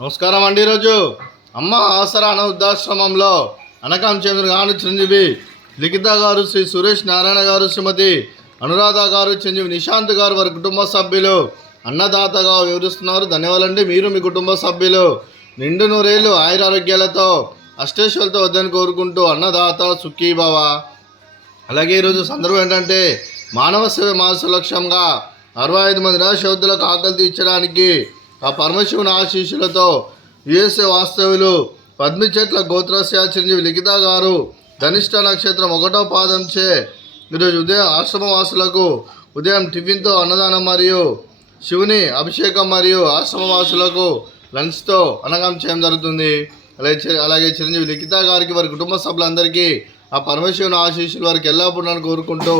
నమస్కారం అండి. ఈరోజు అమ్మ ఆసరా అన్న వృద్ధాశ్రమంలో అనకాం చంద్ర గారు, చిరంజీవి లిఖిత గారు, శ్రీ సురేష్ నారాయణ గారు, శ్రీమతి అనురాధ గారు, చిరంజీవి నిశాంత్ గారు, వారి కుటుంబ సభ్యులు అన్నదాతగా వివరిస్తున్నారు. ధన్యవాదాలండి. మీరు మీ కుటుంబ సభ్యులు నిండు నూరేళ్ళు ఆయురారోగ్యాలతో అష్టేశ్వరులతో వద్దని కోరుకుంటూ అన్నదాత సుఖీభవ. అలాగే ఈరోజు సందర్భం ఏంటంటే మానవ సేవ మాస లక్ష్యంగా 65 మంది నిరాశోద్ధులకు ఆకలి తీర్చడానికి ఆ పరమశివుని ఆశీస్సులతో యుఎస్ఏ వాస్తవ్యులు పద్మిచెట్ల గోత్రస్య చిరంజీవి లిఖిత గారు ధనిష్ట నక్షత్రం 1వ పాదంచే ఈరోజు ఉదయం ఆశ్రమవాసులకు ఉదయం టిఫిన్తో అన్నదానం మరియు శివుని అభిషేకం మరియు ఆశ్రమవాసులకు లంచ్తో అన్నదానం చేయడం జరుగుతుంది. అలాగే చిరంజీవి లిఖిత గారికి వారి కుటుంబ సభ్యులందరికీ ఆ పరమశివుని ఆశీస్సులు వారికి ఎల్లప్పుడూ కోరుకుంటూ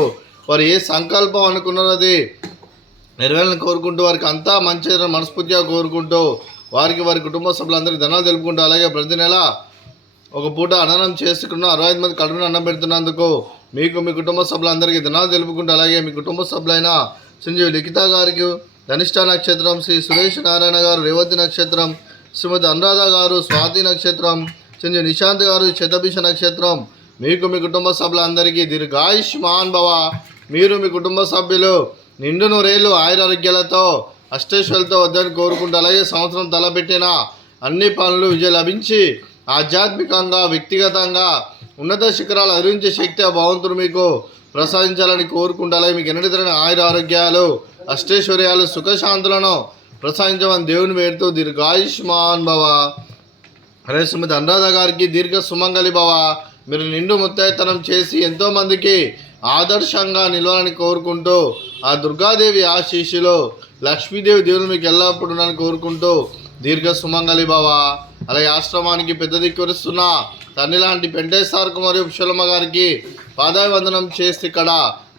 వారు ఏ సంకల్పం అనుకున్నారో అది నెరవేరాలని కోరుకుంటూ వారికి అంతా మంచి మనస్ఫూర్తిగా కోరుకుంటూ వారికి వారి కుటుంబ సభ్యులందరికీ ధనాలు తెలుపుకుంటూ అలాగే ప్రతి నెల ఒక పూట అన్నం చేసుకున్న 65 మంది కడుపున అన్నం పెడుతున్నందుకు మీకు మీ కుటుంబ సభ్యులందరికీ ధనాలు తెలుపుకుంటూ అలాగే మీ కుటుంబ సభ్యులైన చిరంజీవి లిఖిత గారికి ధనిష్ట నక్షత్రం, శ్రీ సురేష్ నారాయణ గారు రేవతి నక్షత్రం, శ్రీమతి అనురాధ గారు స్వాతి నక్షత్రం, చిరంజీవి నిశాంత్ గారు శతభిష నక్షత్రం, మీకు మీ కుటుంబ సభ్యులందరికీ దీర్ఘాయుష్మాన్ భవ. మీరు మీ కుటుంబ సభ్యులు నిండు నూరేళ్ళు ఆయురారోగ్యాలతో అష్టేశ్వరులతో వద్దని కోరుకుంటూ అలాగే సంవత్సరం తలపెట్టిన అన్ని పనులు విజయం లభించి ఆధ్యాత్మికంగా వ్యక్తిగతంగా ఉన్నత శిఖరాలు అధిరించే శక్తి ఆ భగవంతుడు మీకు ప్రసాదించాలని కోరుకుంటూ అలాగే మీకు ఎన్నటి తరగని ఆయురారోగ్యాలు అష్టైశ్వర్యాలు సుఖశాంతులను ప్రసాదించమని దేవుని వేడుతూ దీర్ఘాయుష్మాన్ భవ. అలాగే శ్రీమతి అనురాధ గారికి దీర్ఘ సుమంగళి భవ. మీరు నిండు ముత్తైతనం చేసి ఎంతోమందికి ఆదర్శంగా నిలవాలని కోరుకుంటూ ఆ దుర్గాదేవి ఆశీస్సులో లక్ష్మీదేవి దేవుని మీకు ఎల్లప్పుడూ కోరుకుంటూ దీర్ఘ సుమంగళి భవ. అలాగే ఆశ్రమానికి పెద్ద దిక్కువరుస్తున్న తండ్రి లాంటి పెంటేశ్వరకు మరియు పుష్పలమ్మ గారికి పాదాభివందనం చేసి ఇక్కడ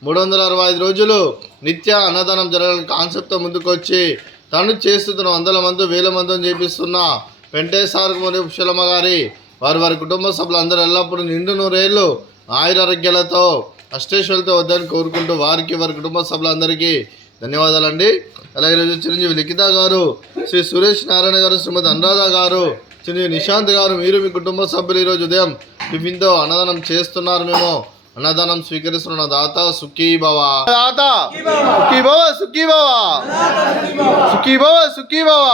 365 రోజులు నిత్య అన్నదానం జరగాలని కాన్సెప్ట్తో ముందుకొచ్చి తను చేస్తున్న 100 మంది 1000 మందిని చేపిస్తున్న పెంటేశ్వరకు మరియు పుష్పలమ్మ గారి వారి కుటుంబ సభ్యులందరూ ఎల్లప్పుడూ నిండు నూరేళ్ళు ఆయురారోగ్యాలతో అష్టేశ్వరులతో వద్దని కోరుకుంటూ వారికి వారి కుటుంబ సభ్యులందరికీ ధన్యవాదాలండి. అలాగే ఈరోజు చిరంజీవి లిఖిత గారు, శ్రీ సురేష్ నారాయణ గారు, శ్రీమతి అనురాధ గారు, చిరంజీవి నిశాంత్ గారు, మీరు మీ కుటుంబ సభ్యులు ఈరోజు ఉదయం టిఫిన్తో అన్నదానం చేస్తున్నారు. మేము అన్నదానం స్వీకరిస్తున్న దాత సుఖీభవ. దాత సుఖీభవ, సుఖీభవ, సుఖీభవ, సుఖీభవ.